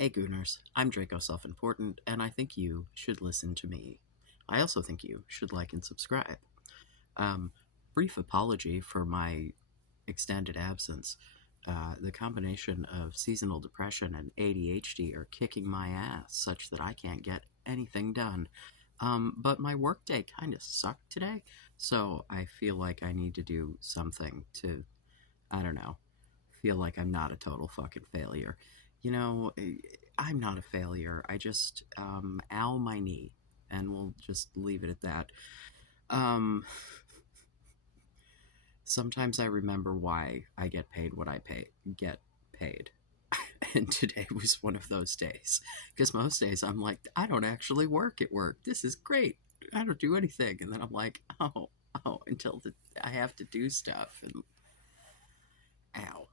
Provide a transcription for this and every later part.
Hey Gooners, I'm Draco Self-Important, and I think you should listen to me. I also think you should like and subscribe. Um, Brief apology for my extended absence. The combination of seasonal depression and ADHD are kicking my ass such that I can't get anything done. But my workday kind of sucked today, so I feel like I need to do something to, I don't know, feel like I'm not a total fucking failure. You know, I'm not a failure. I just ow my knee, and we'll just leave it at that. Um, Sometimes I remember why I get paid what get paid. And today was one of those days. Because most days I'm like, I don't actually work at work. This is great. I don't do anything. And then I'm like, until I have to do stuff. And ow.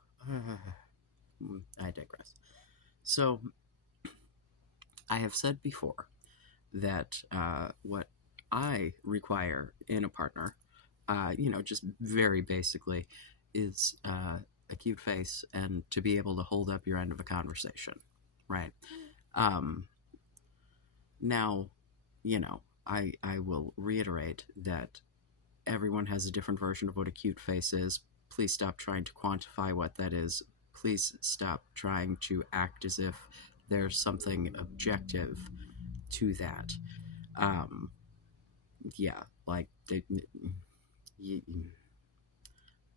I digress. So I have said before that what I require in a partner, just very basically, is a cute face and to be able to hold up your end of a conversation, right? Um, Now, I will reiterate that everyone has a different version of what a cute face is. Please stop trying to quantify what that is. Please stop trying to act as if there's something objective to that. Um, yeah, like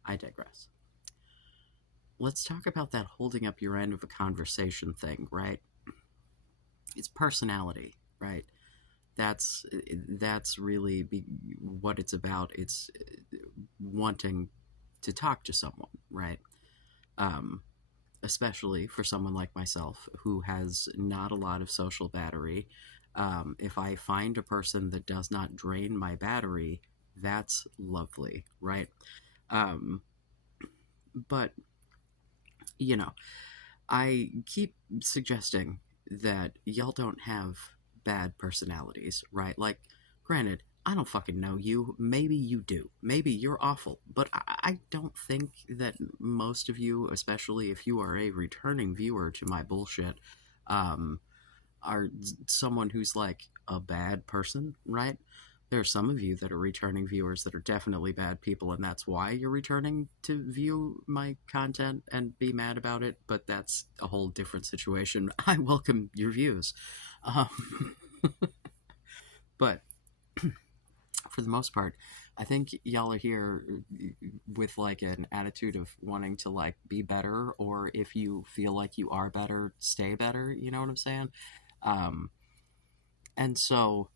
I digress. Let's talk about that holding up your end of a conversation thing, right? It's personality, right? That's really what it's about. It's wanting to talk to someone, right? Um, Especially for someone like myself who has not a lot of social battery. If I find a person that does not drain my battery, that's lovely, right? Um, but, you know, I keep suggesting that y'all don't have bad personalities, right? Like, granted, I don't fucking know you. Maybe you do. Maybe you're awful. But I don't think that most of you, especially if you are a returning viewer to my bullshit, um, are someone who's like a bad person, right? There are some of you that are returning viewers that are definitely bad people, and that's why you're returning to view my content and be mad about it, but that's a whole different situation. I welcome your views. Um, but for the most part, I think y'all are here with like an attitude of wanting to like be better, or if you feel like you are better, stay better. You know what I'm saying? Um, and so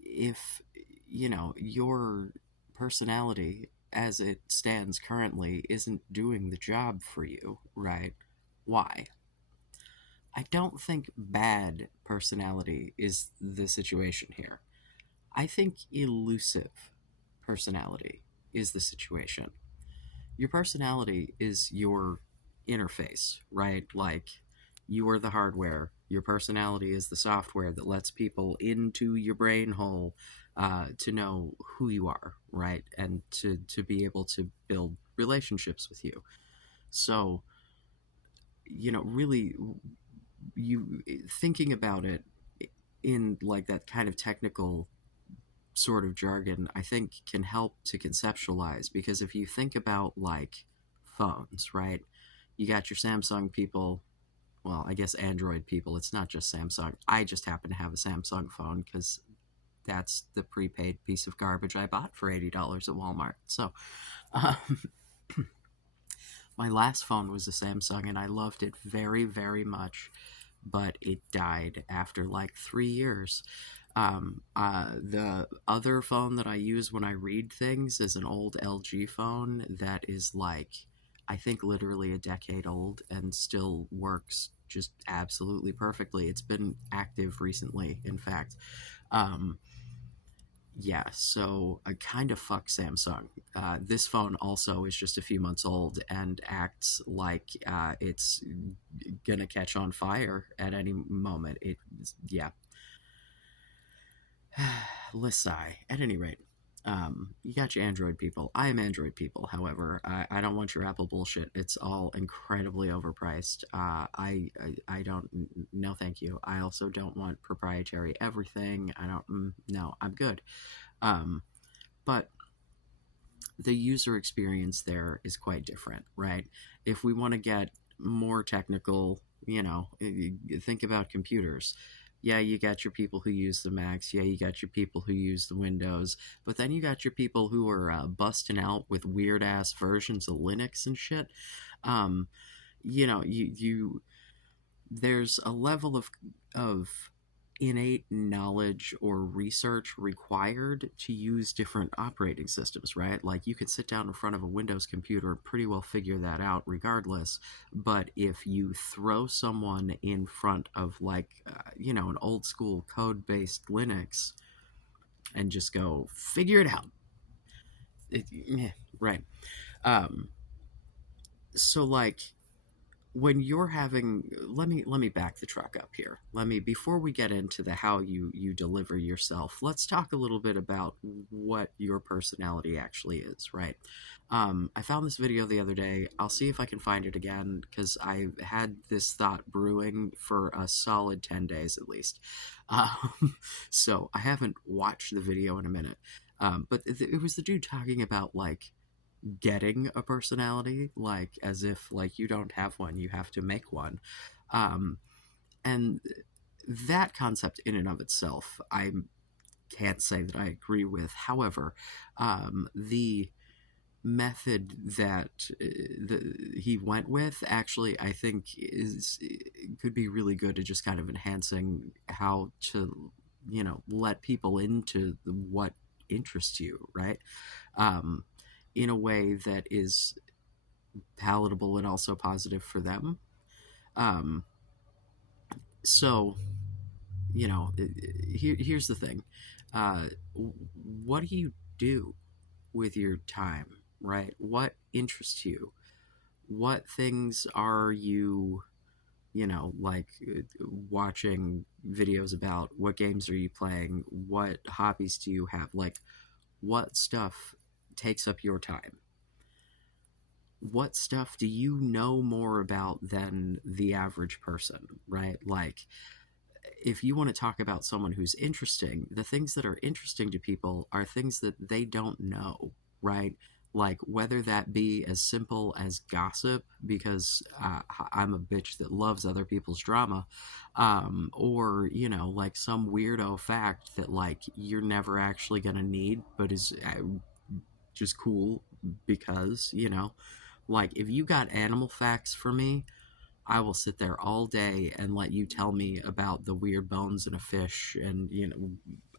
if your personality as it stands currently isn't doing the job for you, right? Why? I don't think bad personality is the situation here. I think elusive personality is the situation. Your personality is your interface, right? Like, you are the hardware. Your personality is the software that lets people into your brain hole to know who you are, right? And to be able to build relationships with you. So, really, you thinking about it in like that kind of technical sort of jargon, I think can help to conceptualize, because if you think about like phones, right? You got your Samsung people, well, I guess Android people. It's not just Samsung. I just happen to have a Samsung phone because that's the prepaid piece of garbage I bought for $80 at Walmart. So, um, my last phone was a Samsung and I loved it very, very much, but it died after like 3 years. The other phone that I use when I read things is an old LG phone that is like, I think literally a decade old and still works just absolutely perfectly. It's been active recently, in fact. Um, yeah, so I kind of fuck Samsung. This phone also is just a few months old and acts like it's gonna catch on fire at any moment. Yeah. Let's sigh. At any rate, You got your Android people. I am Android people. However, I don't want your Apple bullshit. It's all incredibly overpriced. I don't. No, thank you. I also don't want proprietary everything. I don't. No, I'm good. Um, but the user experience there is quite different, right? If we want to get more technical, think about computers. Yeah, you got your people who use the Macs. Yeah, you got your people who use the Windows. But then you got your people who are busting out with weird ass versions of Linux and shit. Um, you there's a level of innate knowledge or research required to use different operating systems, right? Like you can sit down in front of a Windows computer and pretty well figure that out regardless. But if you throw someone in front of like an old school code based Linux and just go figure it out, right? Um, so like when you're having let me back the truck up here. Let me before we get into the how you deliver yourself, let's talk a little bit about what your personality actually is, right? I found this video the other day. I'll see if I can find it again because I had this thought brewing for a solid 10 days at least. So I haven't watched the video in a minute. But it was the dude talking about like getting a personality, like as if like you don't have one, you have to make one. um, and that concept in and of itself, I can't say that I agree with. However, the method that he went with actually I think is could be really good at just kind of enhancing how to let people into what interests you, right? um, in a way that is palatable and also positive for them. Um, so, here's the thing. Uh, what do you do with your time, right? What interests you? What things are you, like watching videos about? What games are you playing? What hobbies do you have? Like, what stuff takes up your time? What stuff do you know more about than the average person, right? Like, if you want to talk about someone who's interesting, the things that are interesting to people are things that they don't know, right? Like, whether that be as simple as gossip, because I'm a bitch that loves other people's drama, or, like some weirdo fact that, like, you're never actually going to need, but is just cool because, like, if you got animal facts for me, I will sit there all day and let you tell me about the weird bones in a fish, and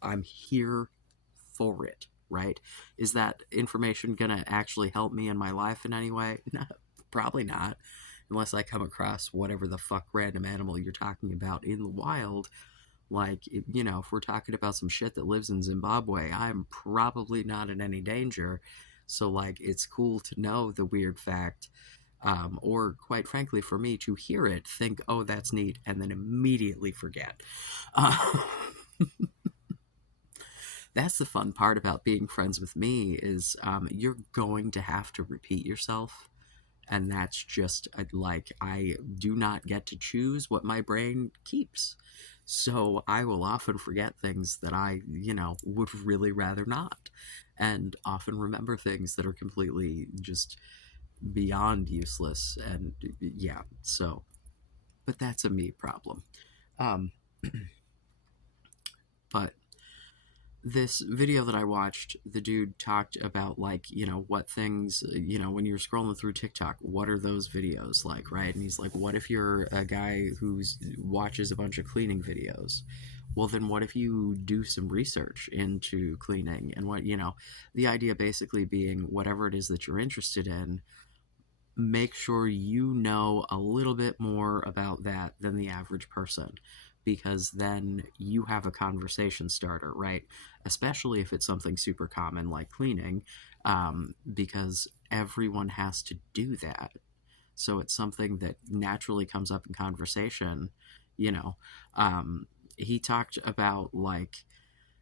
I'm here for it, right? Is that information gonna actually help me in my life in any way? No, probably not, unless I come across whatever the fuck random animal you're talking about in the wild. Like, if we're talking about some shit that lives in Zimbabwe, I'm probably not in any danger. So, like, it's cool to know the weird fact, or quite frankly, for me to hear it, think, oh, that's neat, and then immediately forget. Uh, that's the fun part about being friends with me is you're going to have to repeat yourself, and that's just like I do not get to choose what my brain keeps. So I will often forget things that I, would really rather not, and often remember things that are completely just beyond useless. And yeah, so, but that's a me problem. Um, but this video that I watched, the dude talked about like, what things, when you're scrolling through TikTok, what are those videos like, right? And he's like, what if you're a guy who watches a bunch of cleaning videos? Well, then what if you do some research into cleaning and what, the idea basically being whatever it is that you're interested in, make sure you know a little bit more about that than the average person, because then you have a conversation starter, right? Especially if it's something super common like cleaning, because everyone has to do that. So it's something that naturally comes up in conversation, you know. He talked about like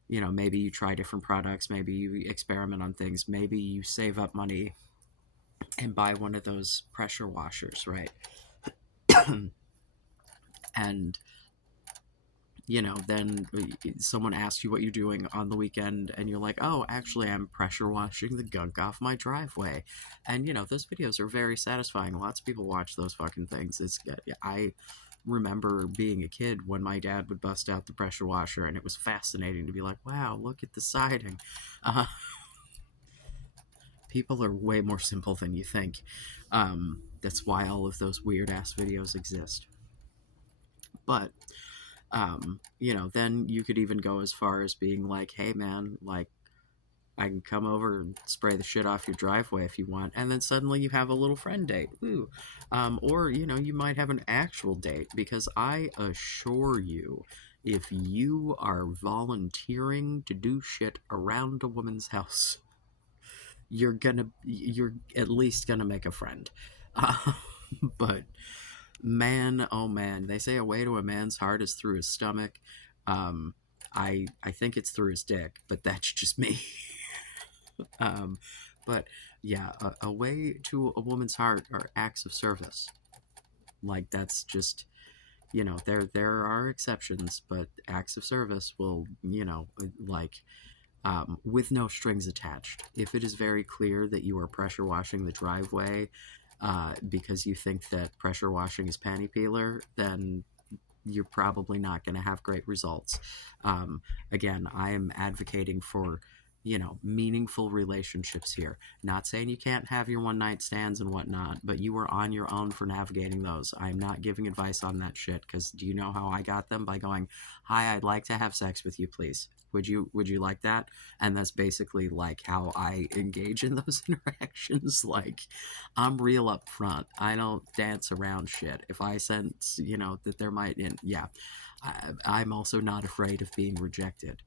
maybe you try different products, maybe you experiment on things, maybe you save up money and buy one of those pressure washers, right? And then someone asks you what you're doing on the weekend, and you're like, oh, actually, I'm pressure washing the gunk off my driveway. And, those videos are very satisfying. Lots of people watch those fucking things. I remember being a kid when my dad would bust out the pressure washer, and it was fascinating to be like, wow, look at the siding. Uh, People are way more simple than you think. That's why all of those weird ass videos exist. But then you could even go as far as being like, hey man, like, I can come over and spray the shit off your driveway if you want. And then suddenly you have a little friend date. Ooh. Or, you might have an actual date, because I assure you, if you are volunteering to do shit around a woman's house, you're at least gonna make a friend. Uh, but man, oh man, they say a way to a man's heart is through his stomach. I think it's through his dick, but that's just me. um, but yeah, a way to a woman's heart are acts of service. Like, that's just, there are exceptions, but acts of service will, like, with no strings attached. If it is very clear that you are pressure washing the driveway because you think that pressure washing is panty peeler, then you're probably not going to have great results. Again, I am advocating for, meaningful relationships here. Not saying you can't have your one night stands and whatnot, but you are on your own for navigating those. I'm not giving advice on that shit, because do you know how I got them? By going, hi, I'd like to have sex with you, please. Would you like that? And that's basically like how I engage in those interactions. Like, I'm real up front. I don't dance around shit. If I sense, that there might, yeah, I'm also not afraid of being rejected,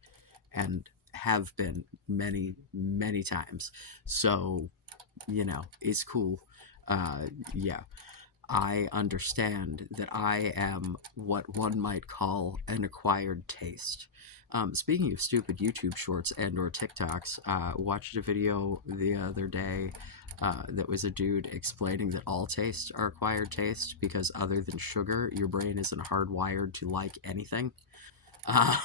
and have been many, many times. So, it's cool. Yeah, I understand that I am what one might call an acquired taste. Speaking of stupid YouTube shorts and or TikToks, watched a video the other day that was a dude explaining that all tastes are acquired taste, because other than sugar, your brain isn't hardwired to like anything. Uh,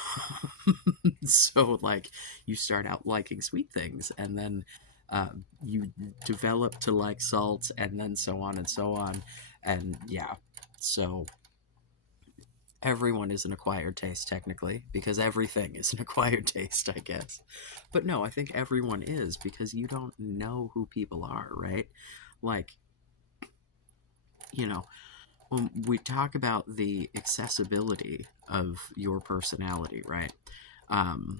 so, like, you start out liking sweet things, and then uh, you develop to like salt, and then so on and so on. And yeah, so everyone is an acquired taste, technically, because everything is an acquired taste, I guess. But no, I think everyone is, because you don't know who people are, right? Like, you know, when we talk about the accessibility of your personality, right? Um,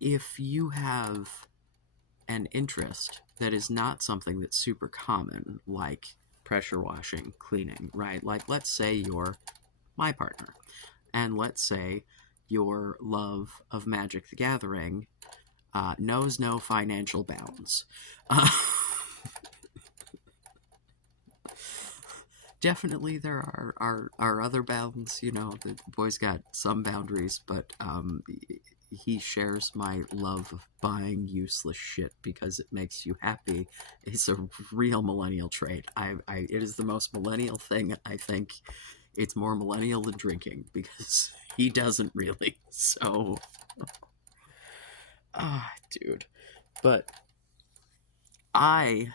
if you have an interest that is not something that's super common, like pressure washing, cleaning, right? Like, let's say you're my partner, and let's say your love of Magic the Gathering knows no financial bounds. Uh, Definitely, there are other bounds. The boy's got some boundaries, but he shares my love of buying useless shit because it makes you happy. It's a real millennial trait. It is the most millennial thing, I think. It's more millennial than drinking, because he doesn't really. So, dude. But I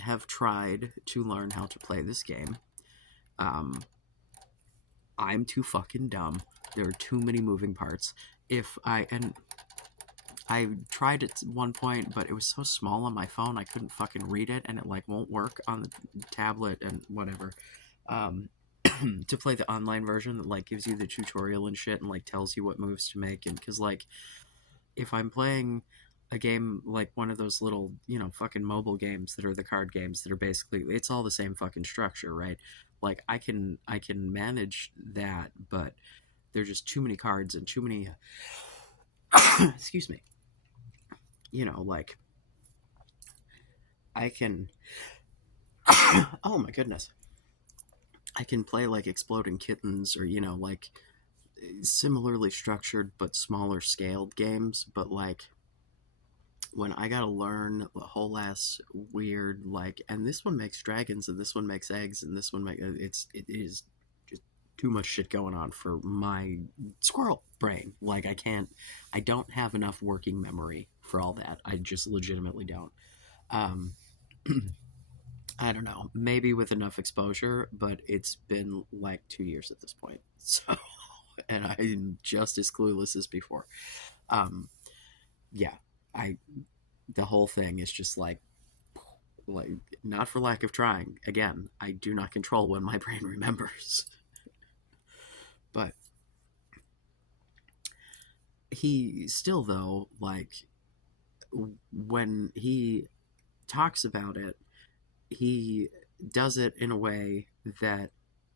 have tried to learn how to play this game. Um, I'm too fucking dumb. There are too many moving parts. And I tried at one point, but it was so small on my phone I couldn't fucking read it, and it like won't work on the tablet and whatever. Um, to play the online version that like gives you the tutorial and shit, and like tells you what moves to make, and because like if I'm playing a game like one of those little, fucking mobile games that are the card games that are basically, it's all the same fucking structure, right? Like, I can manage that, but there's just too many cards and too many excuse me. Like, I can oh my goodness. I can play like Exploding Kittens or, like similarly structured but smaller scaled games. But like when I gotta learn the whole ass weird, like, and this one makes dragons and this one makes eggs and this one makes, it is just too much shit going on for my squirrel brain. Like, I don't have enough working memory for all that. I just legitimately don't. Um, I don't know, maybe with enough exposure, but it's been like 2 years at this point. So, and I'm just as clueless as before. Um, yeah, I the whole thing is just like not for lack of trying. Again, I do not control when my brain remembers. But he still though, like, when he talks about it, he does it in a way that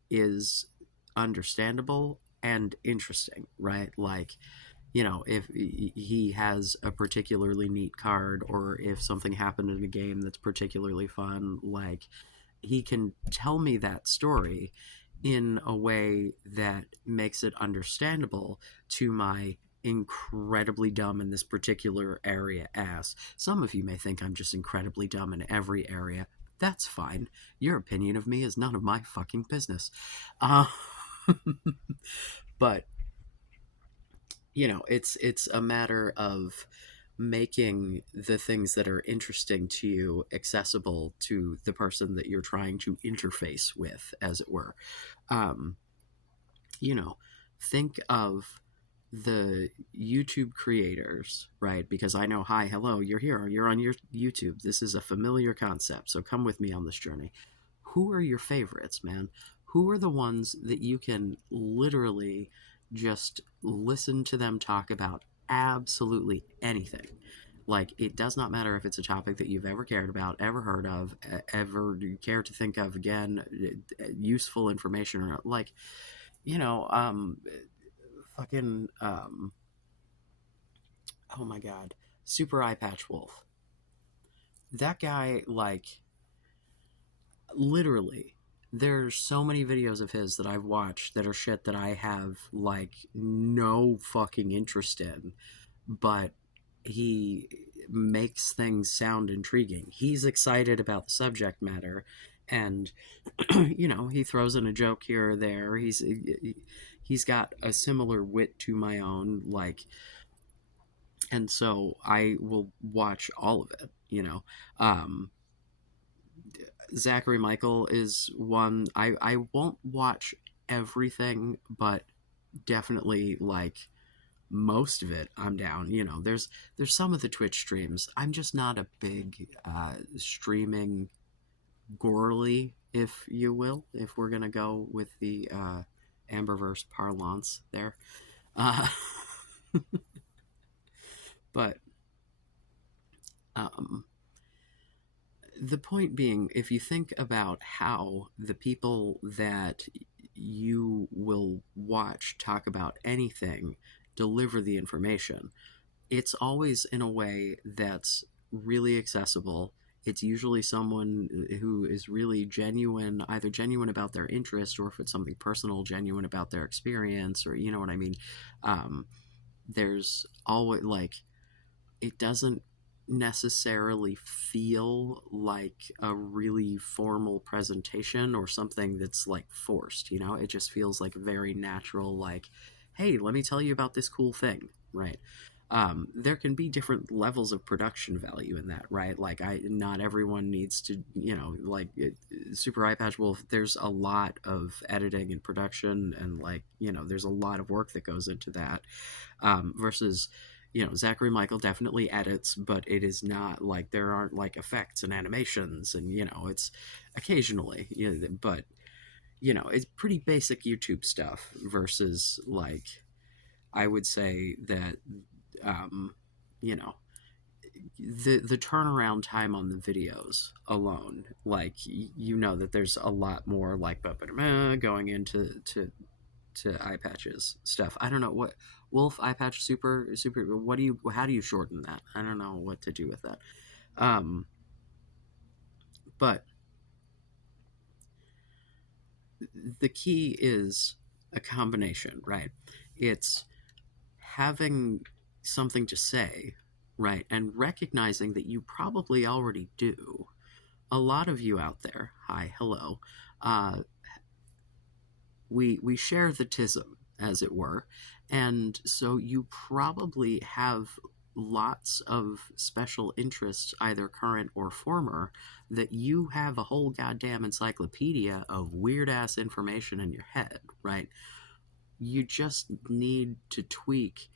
is understandable and interesting, right? Like, if he has a particularly neat card or if something happened in a game that's particularly fun, like, he can tell me that story in a way that makes it understandable to my incredibly dumb in this particular area ass. Some of you may think I'm just incredibly dumb in every area. That's fine. Your opinion of me is none of my fucking business. Uh, but it's a matter of making the things that are interesting to you accessible to the person that you're trying to interface with, as it were. um, you know think of the YouTube creators, right? Because I know, hi, hello, you're here, you're on your YouTube, this is a familiar concept, so come with me on this journey. Who are your favorites, man? Who are the ones that you can literally just listen to them talk about absolutely anything? Like, it does not matter if it's a topic that you've ever cared about, ever heard of, ever care to think of again, useful information, or like, you know, fucking, oh my god, Super Eye Patch Wolf. That guy, like, literally, there's so many videos of his that I've watched that are shit that I have like no fucking interest in, but he makes things sound intriguing. He's excited about the subject matter, and he throws in a joke here or there. He's got a similar wit to my own, like, and so I will watch all of it. Zachary Michael is one. I won't watch everything, but definitely like most of it I'm down. There's some of the Twitch streams I'm just not a big streaming gorly, if you will, if we're gonna go with the Amberverse parlance there. uh, but um the point being, if you think about how the people that you will watch talk about anything deliver the information, it's always in a way that's really accessible. It's usually someone who is really genuine, either genuine about their interest, or if it's something personal, genuine about their experience, or you know what I mean. Um, there's always, like, it doesn't necessarily feel like a really formal presentation or something that's like forced. It just feels like very natural, like, hey, let me tell you about this cool thing, right? There can be different levels of production value in that, right? Like, not everyone needs to, like Super Eye Patch Wolf, there's a lot of editing and production, and like, there's a lot of work that goes into that. Versus, Zachary Michael definitely edits, but it is not like there aren't like effects and animations, and it's occasionally, but it's pretty basic YouTube stuff. Versus, like, I would say that, um, you know, the turnaround time on the videos alone, like, that there's a lot more like going into eye patches stuff. I don't know what Wolf eye patch super. How do you shorten that? I don't know what to do with that. Um, but the key is a combination, right? It's having something to say, right? And recognizing that you probably already do. A lot of you out there, hi, hello, uh, we share the tism, as it were, and so you probably have lots of special interests, either current or former, that you have a whole goddamn encyclopedia of weird ass information in your head, right? You just need to tweak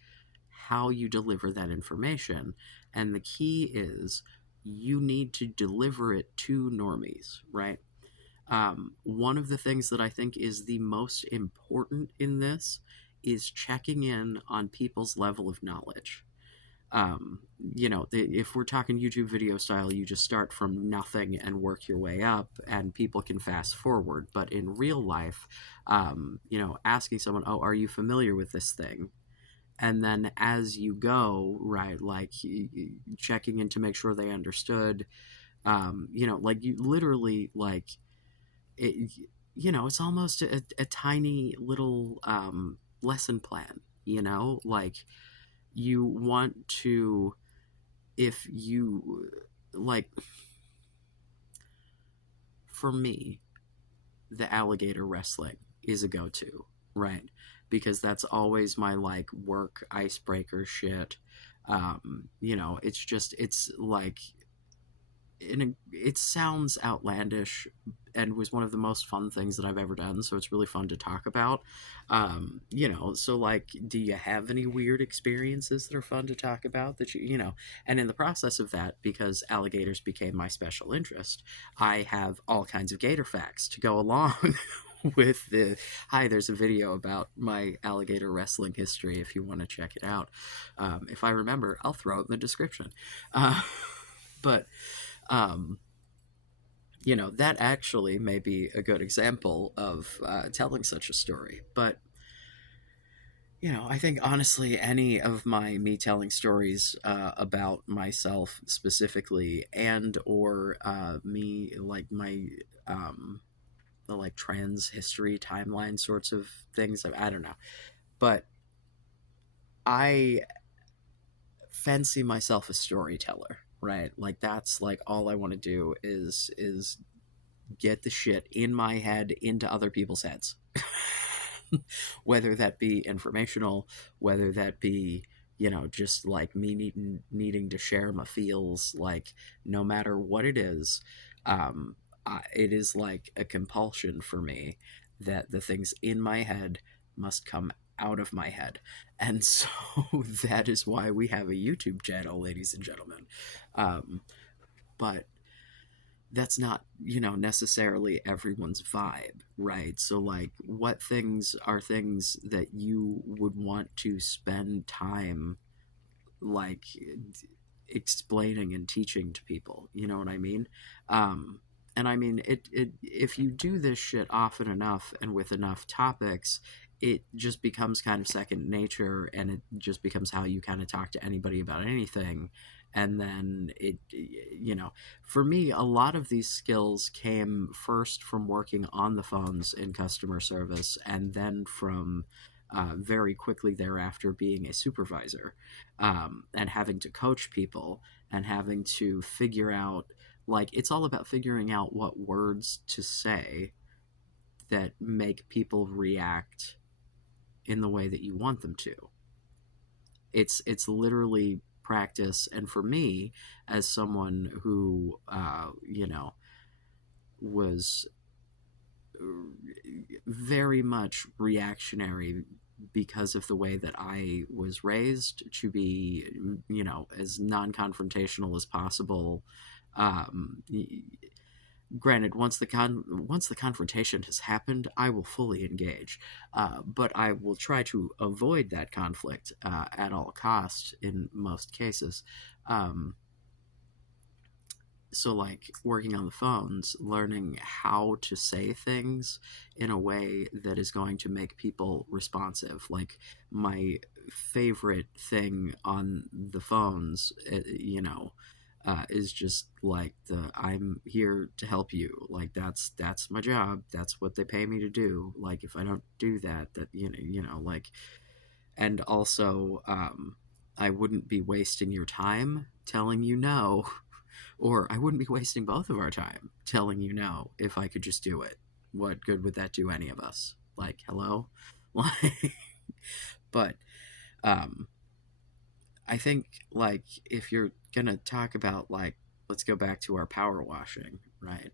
how you deliver that information, and the key is you need to deliver it to normies, right? One of the things that I think is the most important in this is checking in on people's level of knowledge. If we're talking YouTube video style, you just start from nothing and work your way up, and people can fast forward. But in real life, asking someone, "Oh, are you familiar with this thing?" And then as you go, right, like checking in to make sure they understood. Like you literally like it, it's almost a tiny little lesson plan, like you want to, if you like, for me, the alligator wrestling is a go-to, right? Because that's always my like work icebreaker shit. It's like it sounds outlandish and was one of the most fun things that I've ever done, so it's really fun to talk about. So like, do you have any weird experiences that are fun to talk about that and in the process of that, because alligators became my special interest, I have all kinds of gator facts to go along with the hi, there's a video about my alligator wrestling history if you want to check it out. If I remember, I'll throw it in the description. But um, that actually may be a good example of telling such a story. But, I think honestly, any of my me telling stories about myself specifically, and or me, like my, the like trans history timeline sorts of things, I don't know. But I fancy myself a storyteller, right? Like that's like all I want to do is get the shit in my head into other people's heads. Whether that be informational, whether that be, just like me needing to share my feels, like no matter what it is, it is like a compulsion for me that the things in my head must come out of my head. And so that is why we have a YouTube channel, ladies and gentlemen. But that's not, necessarily everyone's vibe, right? So like, what things are things that you would want to spend time like explaining and teaching to people, you know what I mean? And I mean, it if you do this shit often enough and with enough topics, it just becomes kind of second nature, and it just becomes how you kind of talk to anybody about anything. And then for me, a lot of these skills came first from working on the phones in customer service, and then from very quickly thereafter being a supervisor, and having to coach people and having to figure out, like, it's all about figuring out what words to say that make people react in the way that you want them to. It's literally practice. And for me, as someone who was very much reactionary because of the way that I was raised, to be, as non-confrontational as possible. Um, Granted, once the confrontation has happened, I will fully engage, but I will try to avoid that conflict at all costs in most cases. Um, so like working on the phones, learning how to say things in a way that is going to make people responsive. Like my favorite thing on the phones, is just like the I'm here to help you. Like that's my job. That's what they pay me to do. Like if I don't do that, that like, and also I wouldn't be wasting your time telling you no, or I wouldn't be wasting both of our time telling you no if I could just do it. What good would that do any of us? Like hello, like, but um, I think like if you're gonna talk about like let's go back to our power washing, right?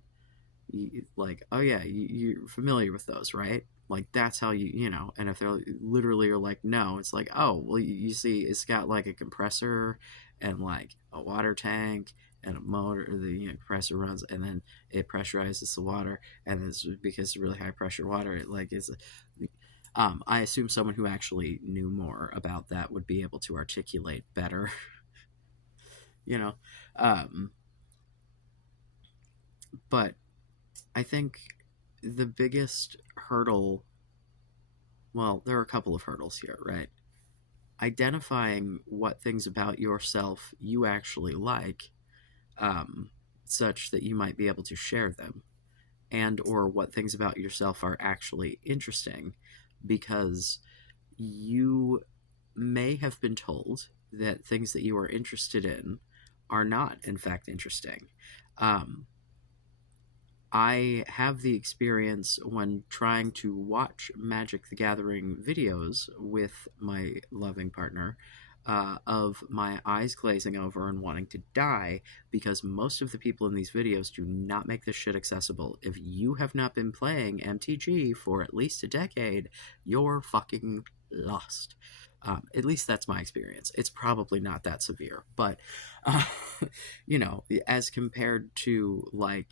Like oh yeah, you're familiar with those, right? Like that's how and if they're literally are like no, it's like oh well you see it's got like a compressor and like a water tank and a motor. The compressor runs and then it pressurizes the water, and it's because it's really high pressure water. It like is I assume someone who actually knew more about that would be able to articulate better, you know. Um, but I think the biggest hurdle, well, there are a couple of hurdles here, right? Identifying what things about yourself you actually like, um, such that you might be able to share them, and or what things about yourself are actually interesting, because you may have been told that things that you are interested in are not, in fact, interesting. Um, I have the experience when trying to watch Magic the Gathering videos with my loving partner of my eyes glazing over and wanting to die because most of the people in these videos do not make this shit accessible. If you have not been playing MTG for at least a decade, you're fucking lost. At least that's my experience. It's probably not that severe, but uh, as compared to like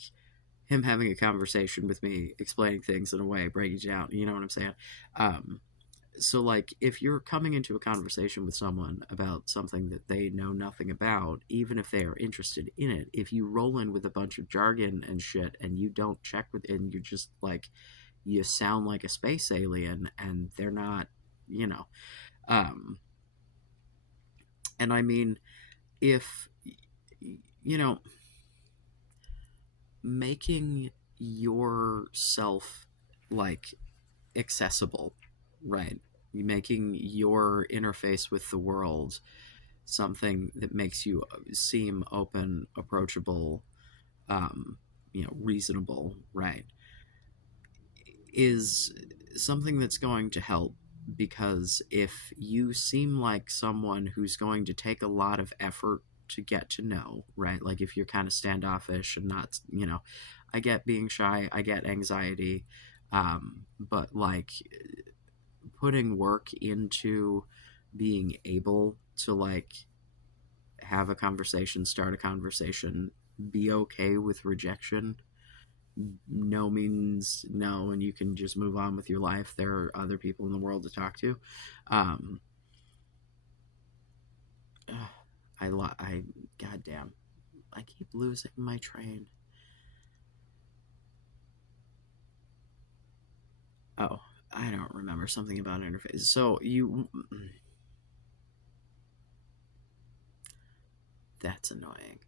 him having a conversation with me, explaining things in a way, breaking it down. You know what I'm saying? Um, so, like, if you're coming into a conversation with someone about something that they know nothing about, even if they are interested in it, if you roll in with a bunch of jargon and shit and you don't check with, and you're just like, you sound like a space alien and they're not, you know. Um, and I mean, if, you know, making yourself like accessible, right? Making your interface with the world something that makes you seem open, approachable, um, reasonable, right? Is something that's going to help, because if you seem like someone who's going to take a lot of effort to get to know, right? Like if you're kind of standoffish and not, I get being shy, I get anxiety, but like putting work into being able to like have a conversation, start a conversation, be okay with rejection. No means no, and you can just move on with your life. There are other people in the world to talk to. Um, I, goddamn, I keep losing my train. Oh, I don't remember something about interface. So that's annoying.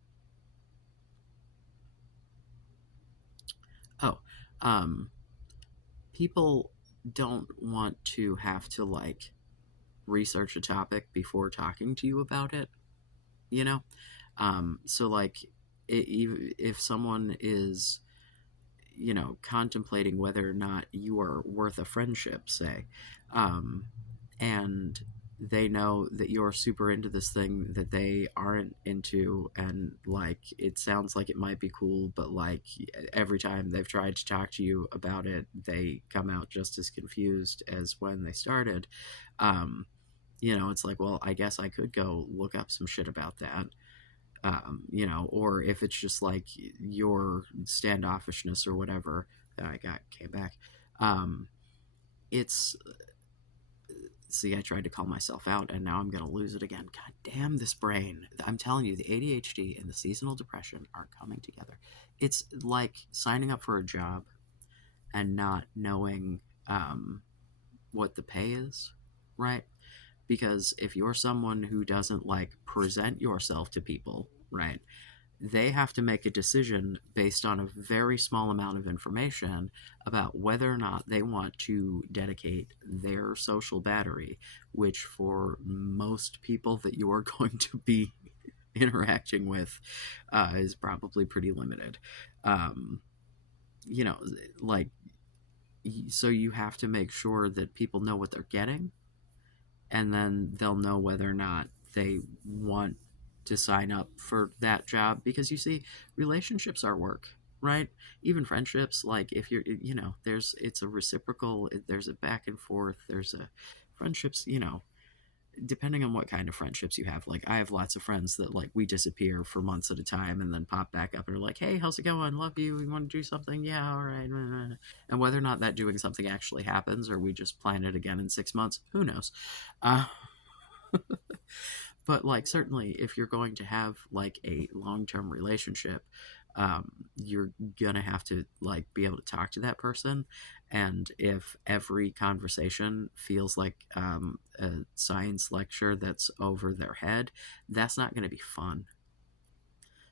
Oh, um, people don't want to have to like research a topic before talking to you about it, you know? So, like, if someone is, contemplating whether or not you are worth a friendship, say, um, and they know that you're super into this thing that they aren't into, and like it sounds like it might be cool, but like every time they've tried to talk to you about it, they come out just as confused as when they started. Um, it's like, well, I guess I could go look up some shit about that. Or if it's just like your standoffishness or whatever that I got came back. Um, it's See, I tried to call myself out and now I'm gonna lose it again. God damn this brain. I'm telling you, the ADHD and the seasonal depression are coming together. It's like signing up for a job and not knowing what the pay is, right? Because if you're someone who doesn't like present yourself to people, right, they have to make a decision based on a very small amount of information about whether or not they want to dedicate their social battery, which for most people that you are going to be interacting with is probably pretty limited. Um, you know, like, so you have to make sure that people know what they're getting, and then they'll know whether or not they want to sign up for that job. Because you see, relationships are work, right? Even friendships, like if you're, there's, it's a reciprocal, there's a back and forth, there's a friendships, depending on what kind of friendships you have. Like I have lots of friends that like we disappear for months at a time and then pop back up and are like, hey, how's it going, love you, we want to do something, yeah, all right. And whether or not that doing something actually happens or we just plan it again in 6 months, who knows. uh, but like certainly if you're going to have like a long-term relationship, you're gonna have to like be able to talk to that person. And if every conversation feels like a science lecture that's over their head, that's not going to be fun.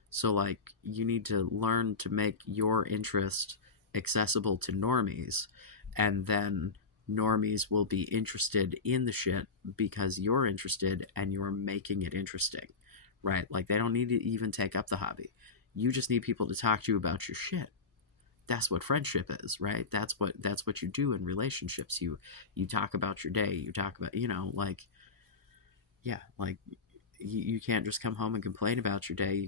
So like you need to learn to make your interest accessible to normies, and then normies will be interested in the shit because you're interested and you're making it interesting, right? Like they don't need to even take up the hobby. You just need people to talk to you about your shit. That's what friendship is, right? That's what you do in relationships. You talk about your day, you talk about, like, yeah, like you can't just come home and complain about your day. You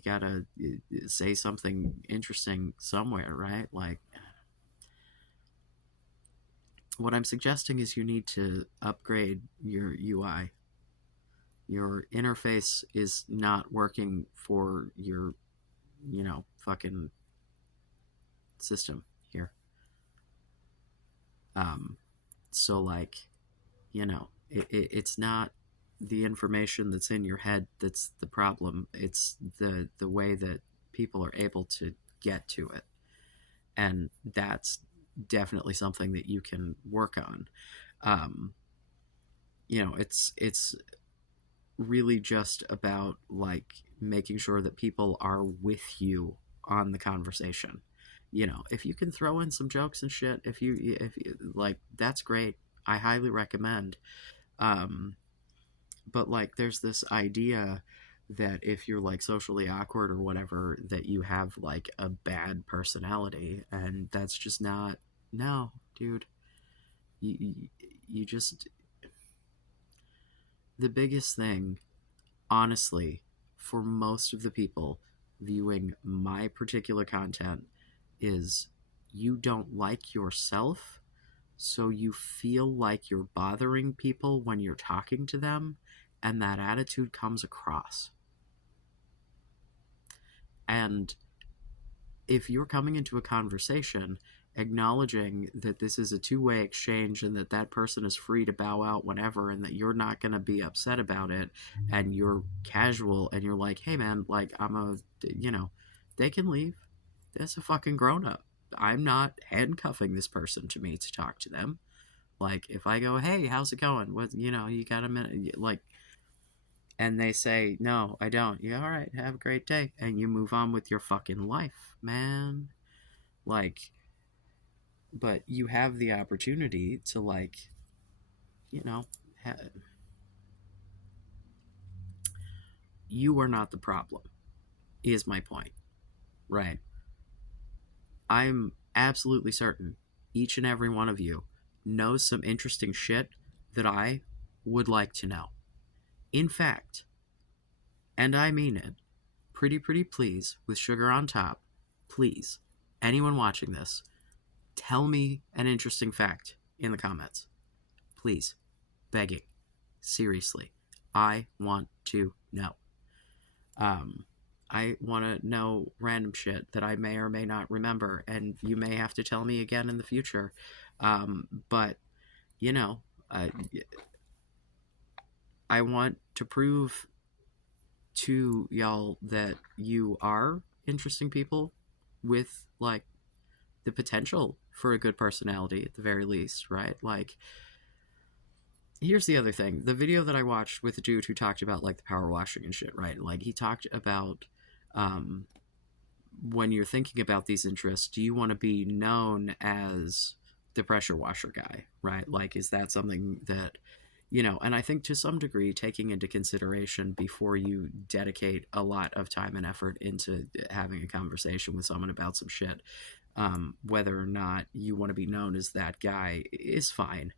gotta say something interesting somewhere, right? Like what I'm suggesting is you need to upgrade your UI. Your interface is not working for your, fucking system here. um so like, it's not the information that's in your head that's the problem. It's the way that people are able to get to it, and that's definitely something that you can work on. um it's really just about like making sure that people are with you on the conversation. If you can throw in some jokes and shit, if you like, that's great. I highly recommend. um but like there's this idea that if you're like socially awkward or whatever, that you have like a bad personality, and that's just not. No, dude. You just, the biggest thing, honestly, for most of the people viewing my particular content is you don't like yourself, so you feel like you're bothering people when you're talking to them, and that attitude comes across. And if you're coming into a conversation acknowledging that this is a two-way exchange and that that person is free to bow out whenever and that you're not going to be upset about it, and you're casual and you're like, hey man, like they can leave. That's a fucking grown-up. I'm not handcuffing this person to me to talk to them. Like if I go, hey, how's it going, what, you got a minute, like, and they say, no, I don't. Yeah, all right, have a great day. And you move on with your fucking life, man. Like, but you have the opportunity to, like, you know, ha- you are not the problem, is my point, right? I'm absolutely certain each and every one of you knows some interesting shit that I would like to know. In fact, and I mean it, pretty please, with sugar on top, please, anyone watching this, tell me an interesting fact in the comments. Please. Begging. Seriously. I want to know. Um, I want to know random shit that I may or may not remember, and you may have to tell me again in the future. But, you know, uh, I want to prove to y'all that you are interesting people with, like, the potential for a good personality at the very least, right? Like, here's the other thing. The video that I watched with the dude who talked about like the power washing and shit, right? Like he talked about um, when you're thinking about these interests, do you want to be known as the pressure washer guy, right? Like, is that something that, and I think to some degree, taking into consideration before you dedicate a lot of time and effort into having a conversation with someone about some shit, whether or not you want to be known as that guy is fine.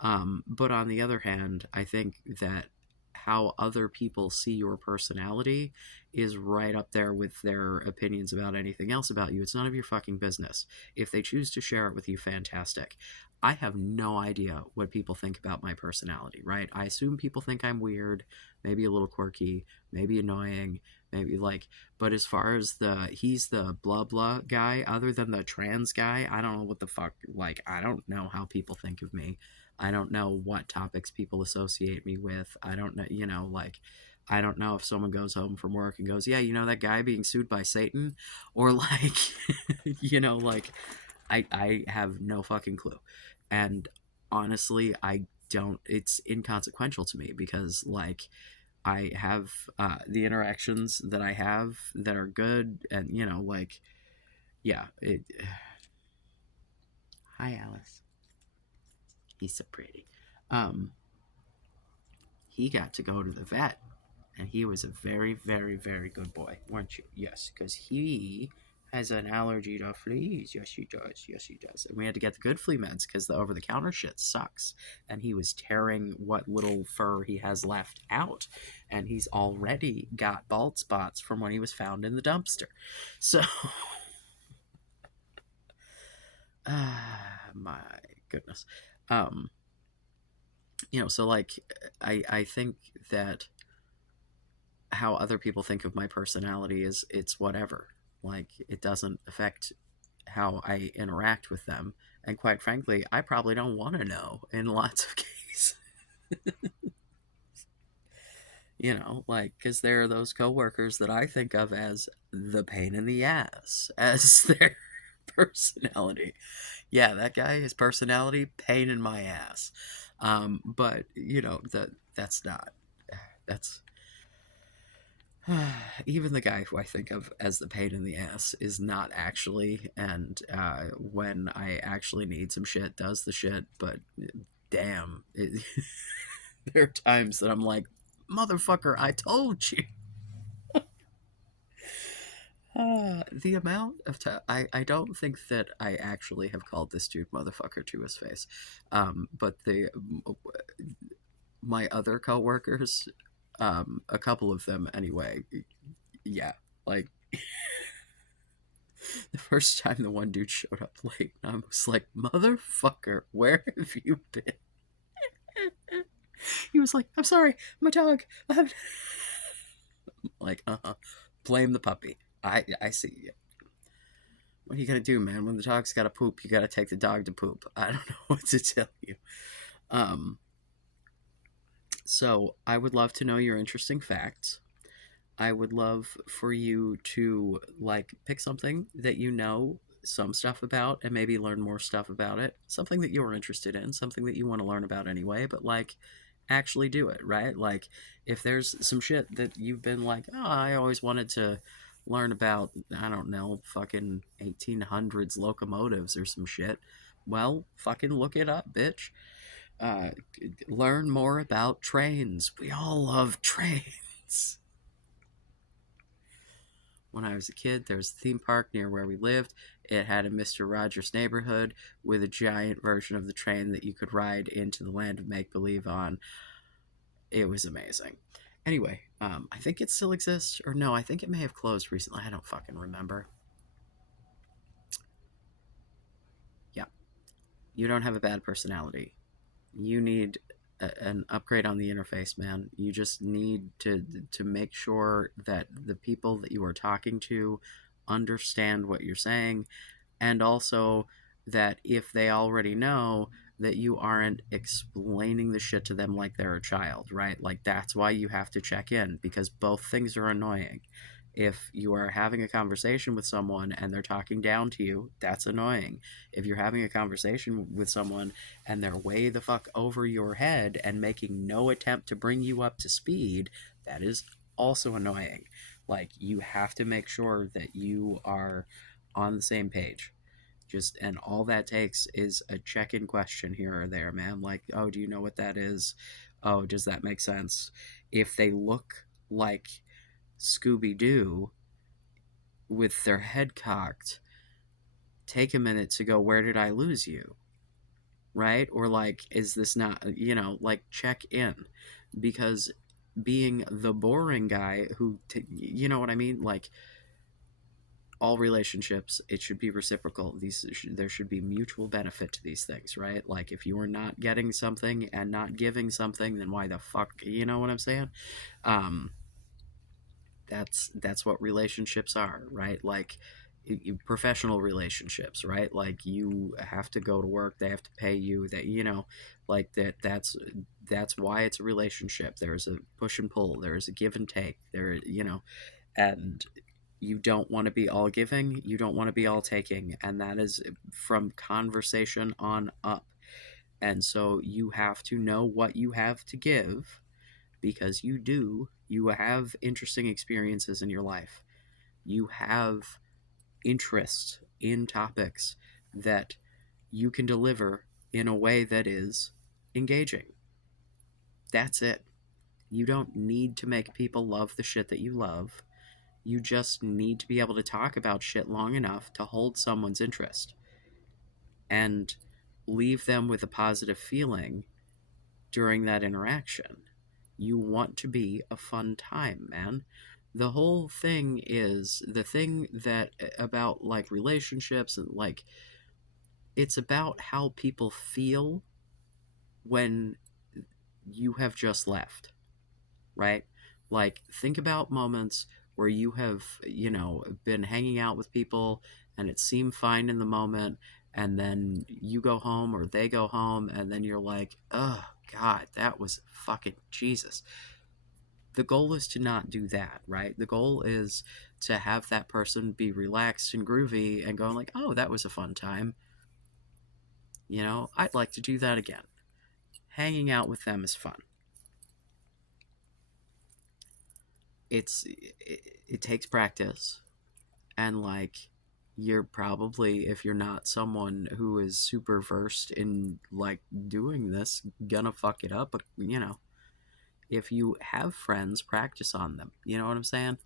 But on the other hand, I think that how other people see your personality is right up there with their opinions about anything else about you. It's none of your fucking business. If they choose to share it with you, fantastic. I have no idea what people think about my personality, right? I assume people think I'm weird, maybe a little quirky, maybe annoying, maybe like, but as far as he's the blah blah guy, other than the trans guy, I don't know what the fuck, like, I don't know how people think of me. I don't know what topics people associate me with. I don't know, like, I don't know if someone goes home from work and goes, yeah, that guy being sued by Satan, or like, like, I have no fucking clue. And honestly, I don't, it's inconsequential to me because, like, I have the interactions that I have that are good, and, like, yeah, hi, Alice. He's so pretty. Um, he got to go to the vet, and he was a very, very, very good boy, weren't you? Yes, because he has an allergy to fleas. Yes, he does. Yes, he does. And we had to get the good flea meds because the over the counter shit sucks. And he was tearing what little fur he has left out. And he's already got bald spots from when he was found in the dumpster. So, my goodness. Um, so like, I think that how other people think of my personality is it's whatever. Like, it doesn't affect how I interact with them. And quite frankly, I probably don't want to know in lots of cases. Like, because there are those coworkers that I think of as the pain in the ass as their personality. Yeah, that guy, his personality, pain in my ass. But that's not. That's even the guy who I think of as the pain in the ass is not actually, and when I actually need some shit, does the shit. But damn, there are times that I'm like, motherfucker, I told you. The amount of time I don't think that I actually have called this dude motherfucker to his face, but my other coworkers, a couple of them anyway, yeah, like the first time the one dude showed up late, I was like, motherfucker, where have you been? He was like, I'm sorry, my dog. I'm like, blame the puppy. I see you. What are you gonna do, man? When the dog's gotta poop, you gotta take the dog to poop. I don't know what to tell you. Um, so I would love to know your interesting facts. I would love for you to like pick something that you know some stuff about and maybe learn more stuff about it. Something that you're interested in, something that you want to learn about anyway, but like actually do it, right? Like if there's some shit that you've been like, oh, I always wanted to learn about, I don't know, fucking 1800s locomotives or some shit. Well, fucking look it up, bitch. Uh, learn more about trains. We all love trains. When I was a kid, there was a theme park near where we lived. It had a Mr. Rogers neighborhood with a giant version of the train that you could ride into the land of make believe on. It was amazing. Anyway, I think it still exists, or no, I think it may have closed recently. I don't fucking remember. Yeah, you don't have a bad personality. You need an upgrade on the interface, man. You just need to make sure that the people that you are talking to understand what you're saying, and also that if they already know, that you aren't explaining the shit to them like they're a child, right? Like that's why you have to check in, because both things are annoying. If you are having a conversation with someone and they're talking down to you, that's annoying. If you're having a conversation with someone and they're way the fuck over your head and making no attempt to bring you up to speed, that is also annoying. Like, you have to make sure that you are on the same page. Just, and all that takes is a check-in question here or there, man. Like, oh, do you know what that is? Oh, does that make sense? If they look like Scooby-Doo with their head cocked, take a minute to go, where did I lose you? Right? Or like, is this not, like, check in. Because being the boring guy who, you know what I mean? Like, all relationships, it should be reciprocal. There should be mutual benefit to these things, right? Like, if you are not getting something and not giving something, then why the fuck, you know what I'm saying? Um, that's what relationships are, right? Like, professional relationships, right? Like, you have to go to work, they have to pay you, that, like, that's why it's a relationship. There's a push and pull, there's a give and take there, and you don't want to be all giving, you don't want to be all taking, and that is from conversation on up. And so you have to know what you have to give, because you have interesting experiences in your life. You have interest in topics that you can deliver in a way that is engaging. That's it. You don't need to make people love the shit that you love. You just need to be able to talk about shit long enough to hold someone's interest and leave them with a positive feeling during that interaction. You want to be a fun time, man. The whole thing is the thing that about, like, relationships, and like, it's about how people feel when you have just left, right? Like, think about moments where you have, been hanging out with people and it seemed fine in the moment, and then you go home or they go home, and then you're like, oh, God, that was fucking Jesus. The goal is to not do that, right? The goal is to have that person be relaxed and groovy and going like, oh, that was a fun time. I'd like to do that again. Hanging out with them is fun. It takes practice, and like, you're probably, if you're not someone who is super versed in like doing this, gonna fuck it up. But if you have friends, practice on them. You know what I'm saying?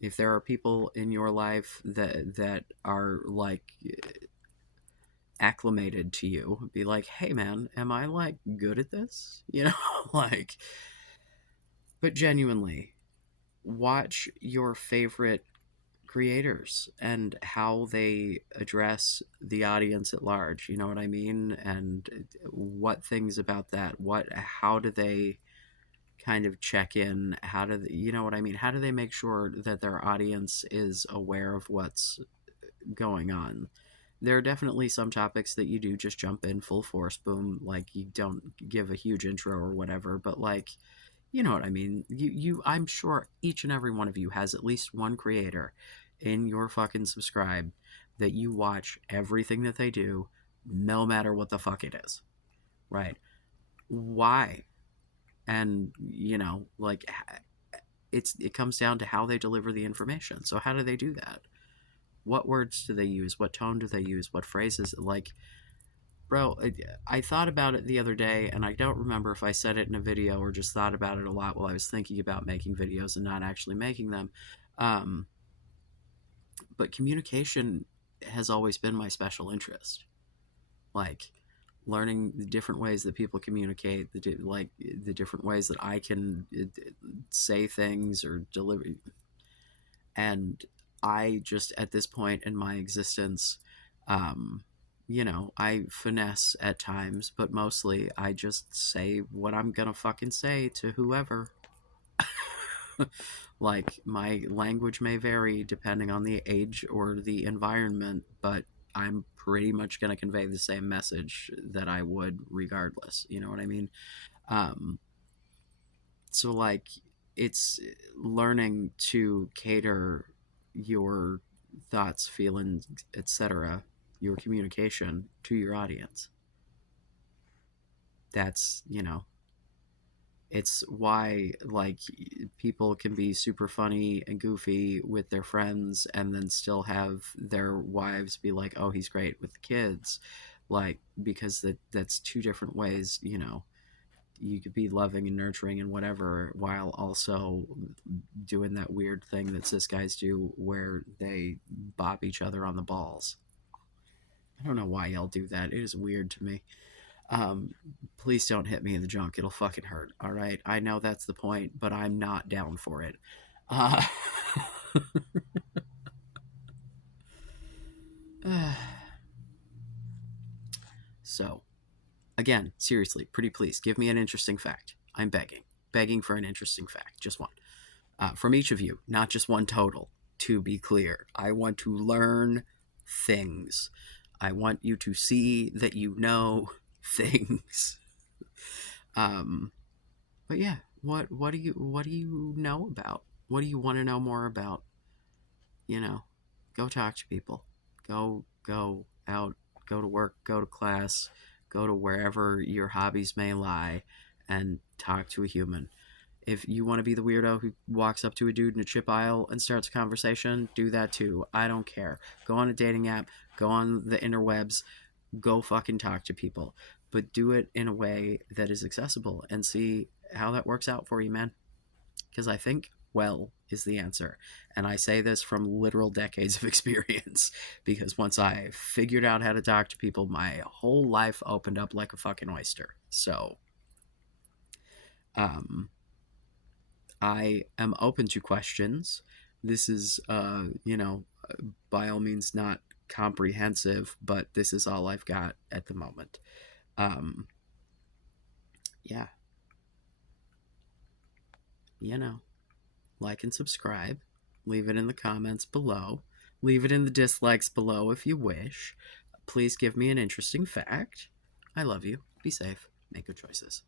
If there are people in your life that are like acclimated to you, be like, hey man, am I like good at this? Like, but genuinely, watch your favorite creators and how they address the audience at large. You know what I mean? And what things about that? How do they kind of check in? How do they, you know what I mean? How do they make sure that their audience is aware of what's going on? There are definitely some topics that you do just jump in full force, boom, like you don't give a huge intro or whatever, but like, you know what I mean? I'm sure each and every one of you has at least one creator in your fucking subscribe that you watch everything that they do, no matter what the fuck it is, right? Why? And like, it comes down to how they deliver the information. So how do they do that? What words do they use? What tone do they use? What phrases? Like, bro, I thought about it the other day, and I don't remember if I said it in a video or just thought about it a lot while I was thinking about making videos and not actually making them. Um, but communication has always been my special interest. Like, learning the different ways that people communicate, the different ways that I can say things or deliver. And I just, at this point in my existence, um, I finesse at times, but mostly I just say what I'm gonna fucking say to whoever. Like, my language may vary depending on the age or the environment, but I'm pretty much gonna convey the same message that I would regardless. You know what I mean? Um, so like, it's learning to cater your thoughts, feelings, etc., your communication to your audience. That's, It's why, like, people can be super funny and goofy with their friends and then still have their wives be like, oh, he's great with the kids. Like, because that's two different ways, you know. You could be loving and nurturing and whatever while also doing that weird thing that cis guys do where they bop each other on the balls. I don't know why y'all do that. It is weird to me. Um, please don't hit me in the junk. It'll fucking hurt. All right. I know that's the point, but I'm not down for it. Uh, so, again, seriously, pretty please give me an interesting fact. I'm begging. Begging for an interesting fact. Just one. From each of you, not just one total, to be clear. I want to learn things. I want you to see that you know things. Um, but yeah, what do you know about? What do you want to know more about? You know, go talk to people. Go out, go to work, go to class, go to wherever your hobbies may lie and talk to a human. If you want to be the weirdo who walks up to a dude in a chip aisle and starts a conversation, do that too. I don't care. Go on a dating app, go on the interwebs, go fucking talk to people. But do it in a way that is accessible and see how that works out for you, man. Because I think well is the answer. And I say this from literal decades of experience because once I figured out how to talk to people, my whole life opened up like a fucking oyster. So, um, I am open to questions. This is, by all means not comprehensive, but this is all I've got at the moment. Um, yeah, you know, like and subscribe. Leave it in the comments below. Leave it in the dislikes below if you wish. Please give me an interesting fact. I love you. Be safe. Make good choices.